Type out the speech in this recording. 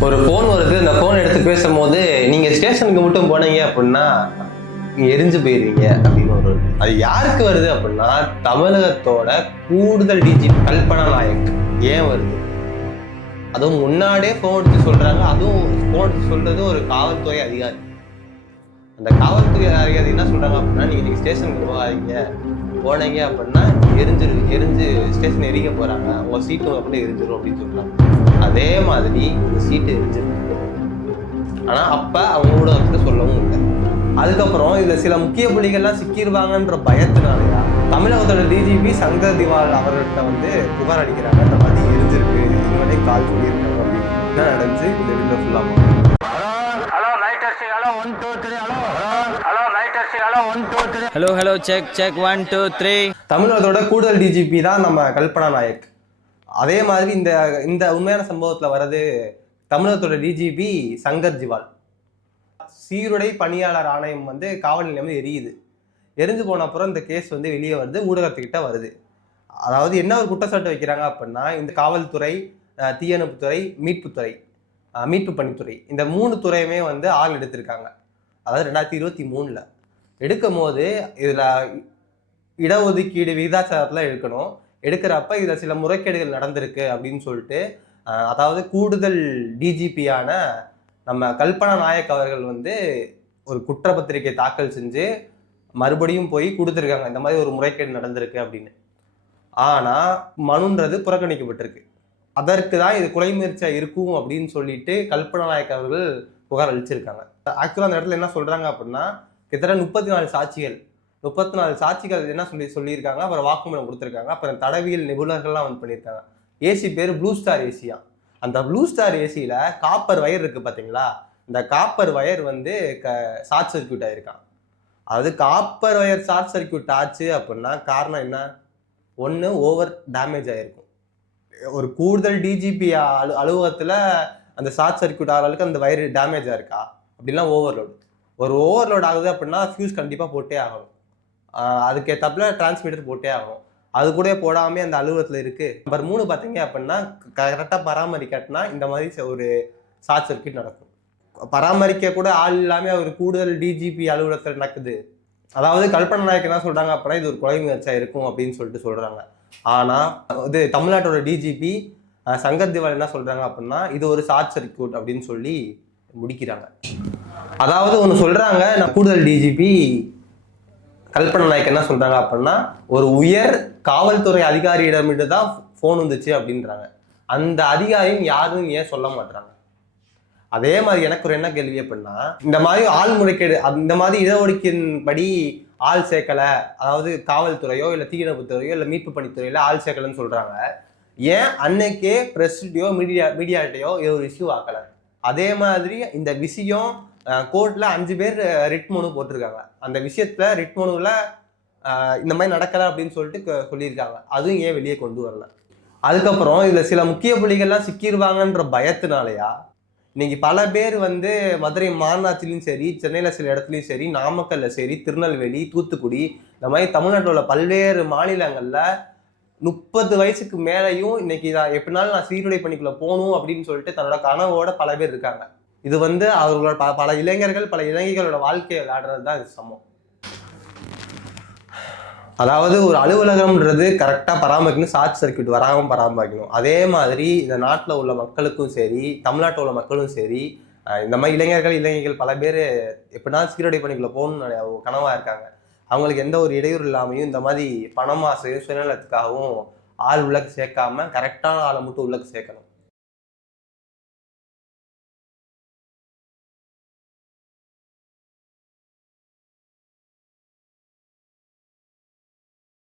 ஒரு ஃபோன் வருது. அந்த ஃபோன் எடுத்து பேசும்போது நீங்க ஸ்டேஷனுக்கு மட்டும் போனீங்க அப்படின்னா நீங்க எரிஞ்சு போயிருவீங்க. அப்படின்னு ஒரு அது யாருக்கு வருது அப்படின்னா தமிழகத்தோட கூடுதல் டிஜி கல்பனா நாயக். ஏன் வருது? அதுவும் முன்னாடியே ஃபோன் எடுத்து சொல்றாங்க. அதுவும் ஃபோன் எடுத்து சொல்றது ஒரு காவல்துறை அதிகாரி. அந்த காவல்துறை அதிகாரி என்ன சொல்றாங்க அப்படின்னா நீங்க நீங்க ஸ்டேஷனுக்கு போகாதீங்க. போனீங்க அப்படின்னா எரிஞ்சிரு எரிஞ்சு ஸ்டேஷன் எரிக்க போறாங்க. உங்க சீட்டு அப்படின்னு எரிஞ்சிரும் அப்படின்னு சொல்றாங்க. அதே மாதிரி இந்த சீட்டு எரிஞ்சிருக்கு. ஆனா அப்ப அவங்க ஊடகத்துல சொல்லவும் இல்லை. அதுக்கப்புறம் இதுல சில முக்கிய புள்ளிகள்லாம் சிக்கிடுவாங்கன்ற பயத்தினாலயா தமிழகத்தோட டிஜிபி சங்கர் திவால் அவர்கிட்ட வந்து புகார் அடிக்கிறாங்க அந்த மாதிரி எரிஞ்சிருக்கு. இவங்களே கால் சொல்லியிருக்காங்க அப்படின்னு. நடந்துச்சு? இந்த வீட்டில் ஃபுல்லாக hello hello one two three hello hello right testing hello one hello hello check check one two three தமிழகத்தோட கூடுதல் டிஜிபி தான் நம்ம கல்பனா நாயக். அதே மாதிரி இந்த இந்த உண்மையான சம்பவத்தில் வர்றது தமிழகத்தோட டிஜிபி சங்கர் ஜிவால். சீருடை பணியாளர் ஆணையம் வந்து காவல் நிலையம் வந்து எரியுது. எரிஞ்சு போன அப்புறம் இந்த கேஸ் வந்து வெளியே வருது ஊடகத்துக்கிட்ட வருது. அதாவது என்ன ஒரு குற்றச்சாட்டு வைக்கிறாங்க அப்படின்னா இந்த காவல்துறை தீயணைப்புத்துறை மீட்புத்துறை மீட்பு பணித்துறை இந்த மூணு துறையுமே வந்து ஆள் எடுத்திருக்காங்க. அதாவது ரெண்டாயிரத்தி இருபத்தி மூணில். எடுக்கும் போது இதில் இடஒதுக்கீடு விகிதாச்சாரத்தில் எடுக்கணும். எடுக்கிறப்ப இதில் சில முறைகேடுகள் நடந்திருக்கு அப்படின்னு சொல்லிட்டு அதாவது கூடுதல் டிஜிபியான நம்ம கல்பனா நாயக் அவர்கள் வந்து ஒரு குற்றப்பத்திரிகை தாக்கல் செஞ்சு மறுபடியும் போய் கொடுத்துருக்காங்க. இந்த மாதிரி ஒரு முறைகேடு நடந்திருக்கு அப்படின்னு. ஆனால் மனுன்றது புறக்கணிக்கப்பட்டிருக்கு. அதற்கு தான் இது கொலை இருக்கும் அப்படின்னு சொல்லிட்டு கல்பனா நாயக் அவர்கள் புகார் அளிச்சிருக்காங்க. ஆக்சுவலாக அந்த இடத்துல என்ன சொல்கிறாங்க அப்படின்னா கிட்டத்தட்ட முப்பத்தி நாலு சாட்சிகள். முப்பத்தி நாலு சாட்சிகள் என்ன சொல்லி சொல்லியிருக்காங்க அப்புறம் வாக்குமூலம் கொடுத்துருக்காங்க. அப்புறம் தடவியல் நிபுணர்கள்லாம் வந்து பண்ணியிருக்காங்க. ஏசி பேர் ப்ளூ ஸ்டார் ஏசியா அந்த ப்ளூ ஸ்டார் ஏசியில் காப்பர் வயர் இருக்கு பார்த்தீங்களா இந்த காப்பர் வயர் வந்து க ஷார்ட் சர்க்யூட் ஆயிருக்கான். அதாவது காப்பர் வயர் ஷார்ட் சர்க்யூட் ஆச்சு அப்படின்னா காரணம் என்ன? ஒன்று ஓவர் டேமேஜ் ஆகிருக்கும் ஒரு கூடுதல் டிஜிபி அலு அலுவலகத்தில் அந்த ஷார்ட் சர்க்யூட் அளவுக்கு அந்த வயர் டேமேஜ் ஆயிருக்கா அப்படிலாம் ஓவர்லோடு ஒரு ஓவர்லோட் ஆகுது அப்படின்னா ஃபியூஸ் கண்டிப்பாக போட்டே ஆகணும். ஆஹ் டிரான்ஸ்மீட்டர் போட்டே ஆகணும். அது கூட போடாமே அந்த அலுவலகத்தில் இருக்குது நம்பர் மூணு பார்த்தீங்க அப்படின்னா கரெக்டாக பராமரிக்காட்டினா இந்த மாதிரி ச- ஒரு ஷார்ட் சர்க்கியூட் நடக்கும். பராமரிக்க கூட ஆள் இல்லாமல் ஒரு கூடுதல் டிஜிபி அலுவலகத்தில் நடக்குது. அதாவது கல்பனா நாயக் என்ன சொல்கிறாங்க அப்படின்னா இது ஒரு கொலை முயற்சியா இருக்கும் அப்படின்னு சொல்லிட்டு சொல்கிறாங்க ஆனால் இது தமிழ்நாட்டோட டிஜிபி சங்கர் திவால் என்ன சொல்கிறாங்க அப்படின்னா இது ஒரு ஷார்ட் சர்க்யூட் அப்படின்னு சொல்லி முடிக்கிறாங்க. அதாவது ஒன்று சொல்கிறாங்க நான் கூடுதல் டிஜிபி கல்பனா நாயக் என்ன சொல்கிறாங்க அப்படின்னா ஒரு உயர் காவல்துறை அதிகாரியிடமிட்டு தான் ஃபோன் வந்துச்சு அப்படின்றாங்க. அந்த அதிகாரியும் யாரும் ஏன் சொல்ல மாட்டாங்க அதே மாதிரி எனக்கு ஒரு என்ன கேள்வி அப்படின்னா இந்த மாதிரி ஆள் முறைகேடு இந்த மாதிரி இடஒதுக்கீட்டின் ஆள் சேர்க்கலை அதாவது காவல்துறையோ இல்லை தீயணைப்புத்துறையோ இல்லை மீட்பு பணித்துறையில் ஆள் சேர்க்கலைன்னு சொல்கிறாங்க ஏன் அன்னைக்கே பிரஸ்டியோ மீடியா மீடியாட்டையோ இது ஒரு இஷ்யூ ஆக்கலை? அதே மாதிரி இந்த விஷயம் கோர்ட்டில் அஞ்சு பேர் ரிட் மனு போட்டிருக்காங்க. அந்த விஷயத்தில் ரிட் மனுவில் இந்த மாதிரி நடக்கலை அப்படின்னு சொல்லிட்டு சொல்லியிருக்காங்க. அதுவும் ஏன் வெளியே கொண்டு வரல? அதுக்கப்புறம் இதில் சில முக்கிய புள்ளிகள்லாம் சிக்கிடுவாங்கன்ற பயத்தினாலயா இன்னைக்கு பல பேர் வந்து மதுரை மாநகராட்சிலையும் சரி சென்னையில் சில இடத்துலையும் சரி நாமக்கல்ல சரி திருநெல்வேலி தூத்துக்குடி இந்த மாதிரி தமிழ்நாட்டில் உள்ள பல்வேறு மாநிலங்களில் முப்பது வயசுக்கு மேலேயும் இன்னைக்கு நான் எப்படினாலும் நான் சீருடை பணிக்குள்ளே போகணும் அப்படின்னு சொல்லிட்டு தன்னோட கனவோட பல பேர் இருக்காங்க. இது வந்து அவர்களோட ப- பல இளைஞர்கள் பல இளைஞர்களோட வாழ்க்கையை விளையாடுறது தான் இது சமம். அதாவது ஒரு அலுவலகம்ன்றது கரெக்டாக பராமரிக்கணும் ஷார்ட் சர்க்யூட் வராமல் பராமரிக்கணும். அதே மாதிரி இந்த நாட்டில் உள்ள மக்களுக்கும் சரி தமிழ்நாட்டில் உள்ள மக்களும் சரி இந்த மாதிரி இளைஞர்கள் இளைஞர்கள் பல பேர் எப்படின்னா சீரடை பணிக்குள்ள போகணும்னு கனவாக இருக்காங்க. அவங்களுக்கு எந்த ஒரு இடையூறு இல்லாமையும் இந்த மாதிரி பணமாசையும் சுயநலத்துக்காகவும் ஆள் உள்ளக்கு சேர்க்காம கரெக்டான ஆளை மட்டும் உள்ளக்கு சேர்க்கணும்.